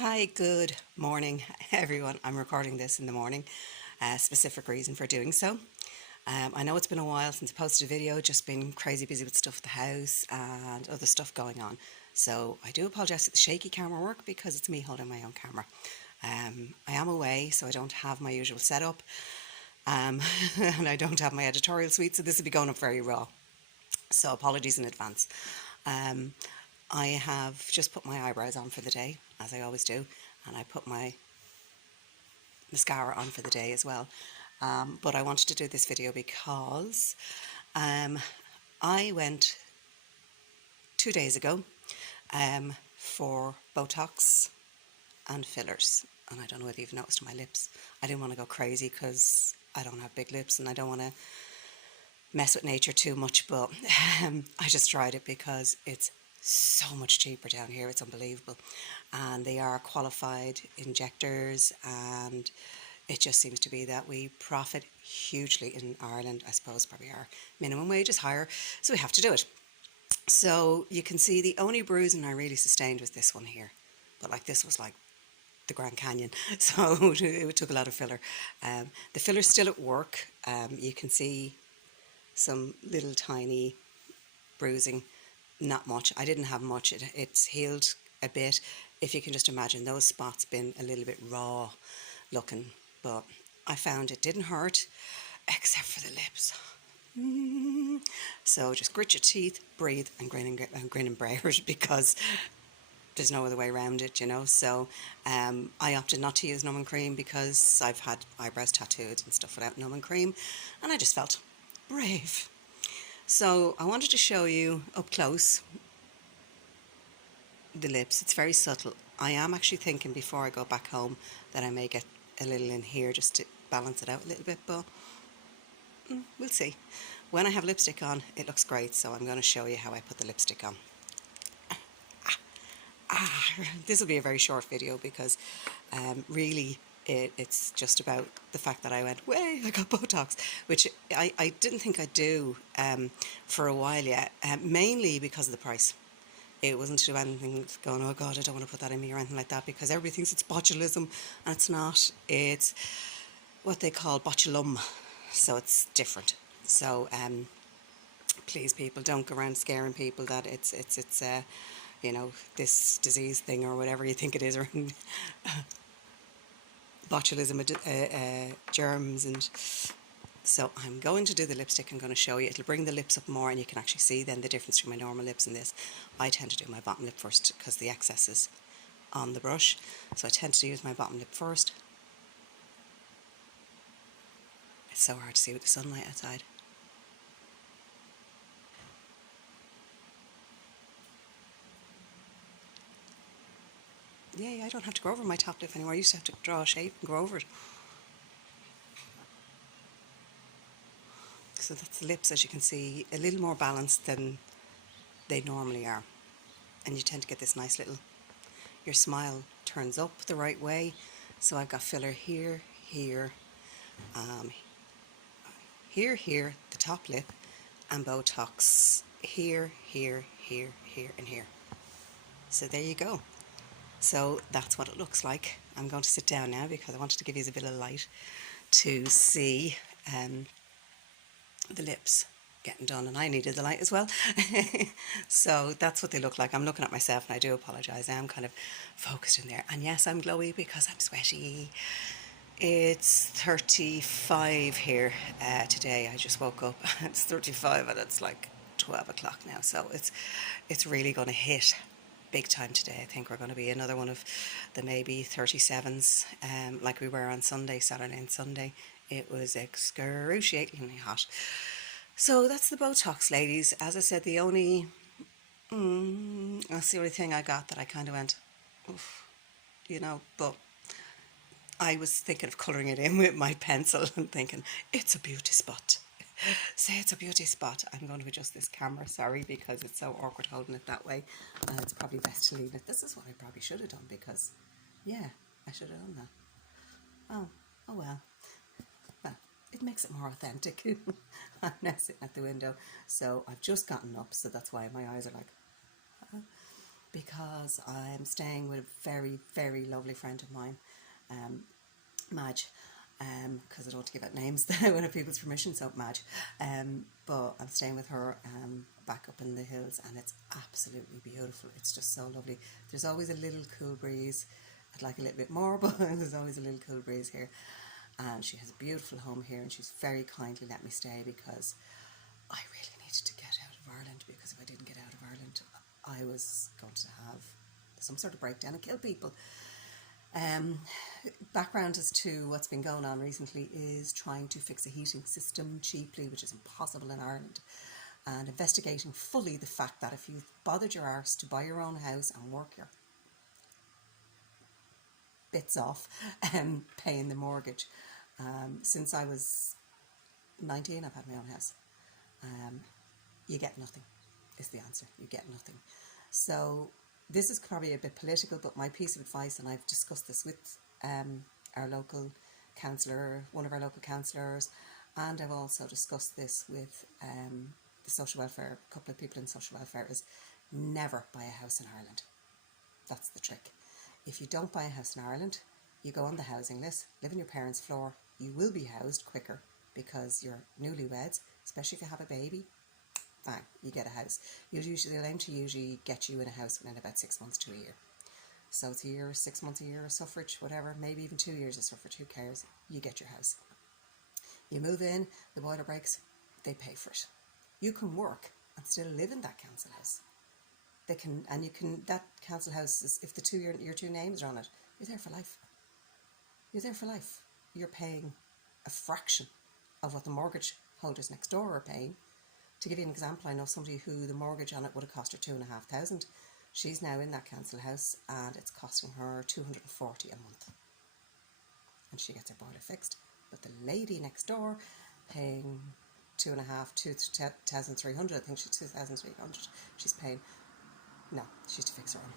Hi, good morning, everyone. I'm recording this in the morning. Specific reason for doing so. I know it's been a while since I posted a video, just been crazy busy with stuff at the house and other stuff going on. So I do apologise for the shaky camera work because it's me holding my own camera. I am away, so I don't have my usual setup, and I don't have my editorial suite, so this will be going up very raw. So apologies in advance. Um, I have just put my eyebrows on for the day, as I always do, and I put my mascara on for the day as well. But I wanted to do this video because um, I went 2 days ago for Botox and fillers. And I don't know whether you've noticed my lips. I didn't want to go crazy because I don't have big lips and I don't want to mess with nature too much, but I just tried it because it's so much cheaper down here. It's unbelievable. And they are qualified injectors, and it just seems to be that we profit hugely in Ireland. I suppose probably our minimum wage is higher, so we have to do it. So you can see the only bruising I really sustained was this one here. But like this was like the Grand Canyon, so it took a lot of filler. The filler's still at work. You can see some little tiny bruising, not much. I didn't have much. It's healed a bit. If you can just imagine those spots been a little bit raw looking, but I found it didn't hurt except for the lips. So just grit your teeth, breathe, and grin and bear it because there's no other way around it, you know. So I opted not to use numbing cream because I've had eyebrows tattooed and stuff without numbing cream, and I just felt brave. So I wanted to show you up close the lips. It's very subtle. I am actually thinking before I go back home that I may get a little in here just to balance it out a little bit, but we'll see. When I have lipstick on, it looks great, so I'm going to show you how I put the lipstick on. This will be a very short video because really it's just about the fact that I went, way, I got Botox, which I didn't think I'd do for a while yet, mainly because of the price. It wasn't to do anything going, oh God, I don't want to put that in me or anything like that, because everybody thinks it's botulism, and it's not. It's what they call botulum, so it's different. So please, people, don't go around scaring people that it's you know, this disease thing or whatever you think it is, or botulism, germs. And so I'm going to do the lipstick. I'm going to show you. It'll bring the lips up more, and you can actually see then the difference between my normal lips and this. I tend to do my bottom lip first because the excess is on the brush, so I tend to use my bottom lip first. It's so hard to see with the sunlight outside. Yeah, I don't have to go over my top lip anymore. I used to have to draw a shape and go over it. So that's the lips, as you can see, a little more balanced than they normally are. And you tend to get this nice little, your smile turns up the right way. So I've got filler here, here, here, the top lip, and Botox here, here, here, here, and here. So there you go. So that's what it looks like. I'm going to sit down now because I wanted to give you a bit of light to see the lips getting done, and I needed the light as well. So that's what they look like. I'm looking at myself and I do apologise. I am kind of focused in there, and yes, I'm glowy because I'm sweaty. It's 35 here today. I just woke up. It's 35 and it's like 12 o'clock now, so it's really going to hit big time today. I think we're going to be another one of the maybe 37s, like we were on Sunday, Saturday and Sunday. It was excruciatingly hot. So that's the Botox, ladies. As I said, that's the only thing I got that I kind of went, oof, you know, but I was thinking of colouring it in with my pencil and thinking, it's a beauty spot. Say it's a beauty spot. I'm going to adjust this camera, sorry, because it's so awkward holding it that way. And it's probably best to leave it. This is what I probably should have done because, yeah, I should have done that. Oh well. Well, it makes it more authentic. I'm now sitting at the window, so I've just gotten up, so that's why my eyes are like, because I'm staying with a very, very lovely friend of mine, Madge, because I don't want to give out names without people's permission, so Madge. But I'm staying with her back up in the hills, and it's absolutely beautiful. It's just so lovely. There's always a little cool breeze. I'd like a little bit more, but there's always a little cool breeze here. And she has a beautiful home here, and she's very kindly let me stay because I really needed to get out of Ireland, because if I didn't get out of Ireland, I was going to have some sort of breakdown and kill people. Background as to what's been going on recently is trying to fix a heating system cheaply, which is impossible in Ireland, and investigating fully the fact that if you've bothered your arse to buy your own house and work your bits off paying the mortgage. Since I was 19, I've had my own house. You get nothing, is the answer. You get nothing. So this is probably a bit political, but my piece of advice, and I've discussed this with our local councillor, one of our local councillors, and I've also discussed this with the social welfare, a couple of people in social welfare, is never buy a house in Ireland. That's the trick. If you don't buy a house in Ireland, you go on the housing list, live on your parents' floor, you will be housed quicker because you're newlyweds, especially if you have a baby. Bang, you get a house. They'll aim to usually get you in a house within about 6 months to a year. So it's a year, 6 months, a year of suffrage, whatever, maybe even 2 years of suffrage, who cares? You get your house. You move in, the boiler breaks, they pay for it. You can work and still live in that council house. They can, and you can, that council house is, if your two names are on it, you're there for life. You're there for life. You're paying a fraction of what the mortgage holders next door are paying. To give you an example, I know somebody who the mortgage on it would have cost her $2,500. She's now in that council house and it's costing her $240 a month. And she gets her boiler fixed. But the lady next door paying $2,300, I think she's $2,300 she's paying. No, she's to fix her own.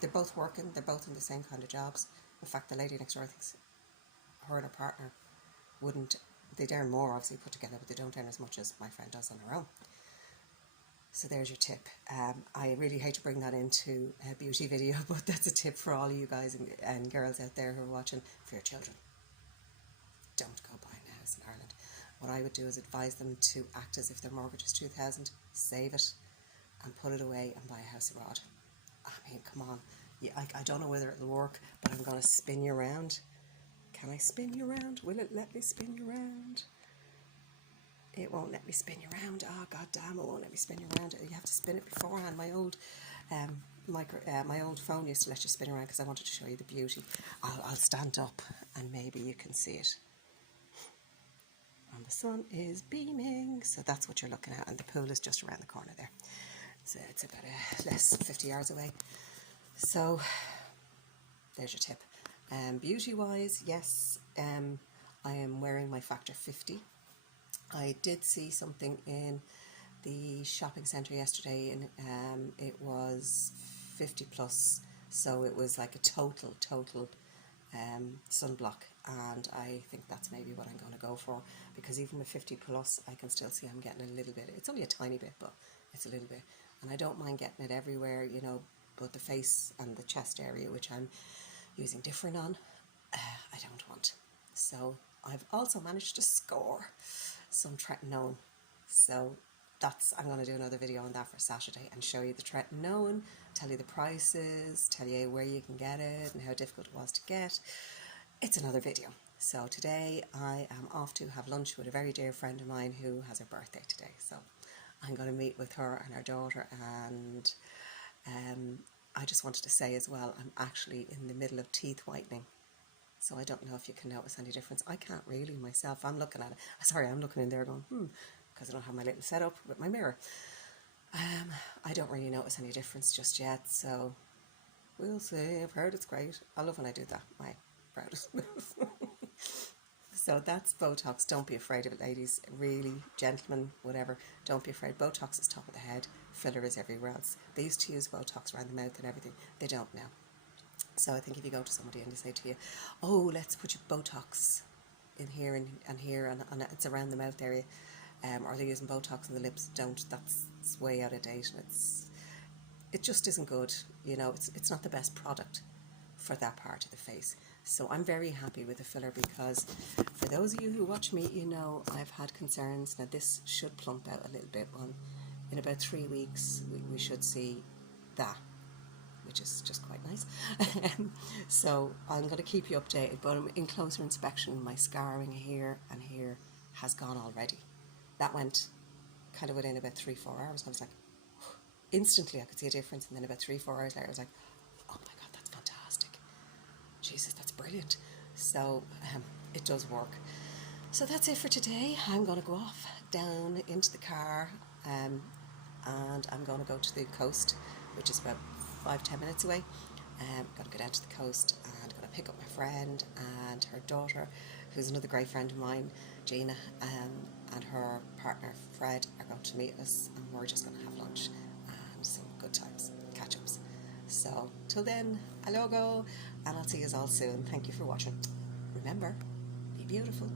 They're both working, they're both in the same kind of jobs. In fact, the lady next door thinks her and her partner wouldn't, they'd earn more obviously put together, but they don't earn as much as my friend does on her own. So there's your tip. I really hate to bring that into a beauty video, but that's a tip for all of you guys and girls out there who are watching, for your children. Don't go buying a house in Ireland. What I would do is advise them to act as if their mortgage is $2,000, save it and put it away and buy a house abroad. I mean, come on. Yeah, I don't know whether it'll work, but I'm going to spin you around. Can I spin you around? Will it let me spin you around? It won't let me spin you around. Oh, god damn, it won't let me spin you around. You have to spin it beforehand. My old my old phone used to let you spin around because I wanted to show you the beauty. I'll stand up and maybe you can see it. And the sun is beaming, so that's what you're looking at, and the pool is just around the corner there. So it's about less 50 yards away. So there's your tip. Beauty wise, yes, I am wearing my factor 50. I did see something in the shopping centre yesterday, and it was 50 plus, so it was like a total sunblock, and I think that's maybe what I'm going to go for, because even with 50 plus I can still see I'm getting a little bit. It's only a tiny bit, but it's a little bit, and I don't mind getting it everywhere, you know, but the face and the chest area, which I'm using different on, I don't want. So I've also managed to score some tretinoin, so I'm going to do another video on that for Saturday and show you the tretinoin, tell you the prices, tell you where you can get it and how difficult it was to get. It's another video. So today I am off to have lunch with a very dear friend of mine who has her birthday today, so I'm going to meet with her and her daughter, and I just wanted to say as well, I'm actually in the middle of teeth whitening. So I don't know if you can notice any difference. I can't really myself. I'm looking at it. Sorry, I'm looking in there going, because I don't have my little setup with my mirror. I don't really notice any difference just yet, so we'll see. I've heard it's great. I love when I do that. My proudest move. So that's Botox. Don't be afraid of it, ladies. Really, gentlemen, whatever. Don't be afraid. Botox is top of the head. Filler is everywhere else. They used to use Botox around the mouth and everything. They don't now. So I think if you go to somebody and they say to you, oh, let's put your Botox in here and here, and it's around the mouth area, or they're using Botox on the lips, don't. It's way out of date, and it just isn't good. You know, it's not the best product for that part of the face. So I'm very happy with the filler, because for those of you who watch me, you know I've had concerns. Now this should plump out a little bit. Well, in about 3 weeks we should see that, which is just quite nice. So I'm going to keep you updated, but in closer inspection, my scarring here and here has gone already. That went kind of within about 3-4 hours. I was like, instantly I could see a difference, and then about 3-4 hours later I was like, oh my god, that's fantastic. Jesus, that's brilliant. So it does work. So that's it for today. I'm going to go off down into the car, and I'm going to go to the coast, which is about 5-10 minutes away. I'm going to go down to the coast and going to pick up my friend and her daughter, who's another great friend of mine, Gina, and her partner Fred are going to meet us, and we're just going to have lunch and some good times, catch-ups. So till then, alogo, and I'll see you all soon. Thank you for watching. Remember, be beautiful.